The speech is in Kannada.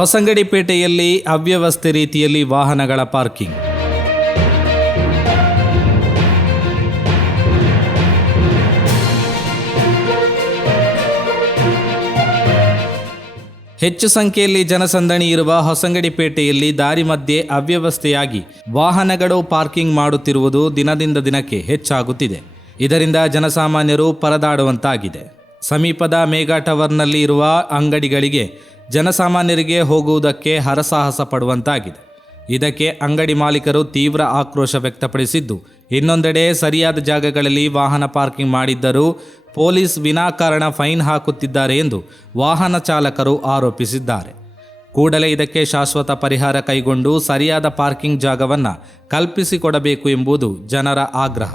ಹೊಸಂಗಡಿ ಪೇಟೆಯಲ್ಲಿ ಅವ್ಯವಸ್ಥೆ ರೀತಿಯಲ್ಲಿ ವಾಹನಗಳ ಪಾರ್ಕಿಂಗ್. ಹೆಚ್ಚು ಸಂಖ್ಯೆಯಲ್ಲಿ ಜನಸಂದಣಿ ಇರುವ ಹೊಸಂಗಡಿ ಪೇಟೆಯಲ್ಲಿ ದಾರಿ ಮಧ್ಯೆ ಅವ್ಯವಸ್ಥೆಯಾಗಿ ವಾಹನಗಳು ಪಾರ್ಕಿಂಗ್ ಮಾಡುತ್ತಿರುವುದು ದಿನದಿಂದ ದಿನಕ್ಕೆ ಹೆಚ್ಚಾಗುತ್ತಿದೆ. ಇದರಿಂದ ಜನಸಾಮಾನ್ಯರು ಪರದಾಡುವಂತಾಗಿದೆ. ಸಮೀಪದ ಮೇಗಾ ಟವರ್ನಲ್ಲಿ ಇರುವ ಅಂಗಡಿಗಳಿಗೆ ಜನಸಾಮಾನ್ಯರಿಗೆ ಹೋಗುವುದಕ್ಕೆ ಹರಸಾಹಸ ಪಡುವಂತಾಗಿದೆ. ಇದಕ್ಕೆ ಅಂಗಡಿ ಮಾಲೀಕರು ತೀವ್ರ ಆಕ್ರೋಶ ವ್ಯಕ್ತಪಡಿಸಿದ್ದು, ಇನ್ನೊಂದೆಡೆ ಸರಿಯಾದ ಜಾಗಗಳಲ್ಲಿ ವಾಹನ ಪಾರ್ಕಿಂಗ್ ಮಾಡಿದ್ದರೂ ಪೊಲೀಸ್ ವಿನಾಕಾರಣ ಫೈನ್ ಹಾಕುತ್ತಿದ್ದಾರೆ ಎಂದು ವಾಹನ ಚಾಲಕರು ಆರೋಪಿಸಿದ್ದಾರೆ. ಕೂಡಲೇ ಇದಕ್ಕೆ ಶಾಶ್ವತ ಪರಿಹಾರ ಕೈಗೊಂಡು ಸರಿಯಾದ ಪಾರ್ಕಿಂಗ್ ಜಾಗವನ್ನು ಕಲ್ಪಿಸಿಕೊಡಬೇಕು ಎಂಬುದು ಜನರ ಆಗ್ರಹ.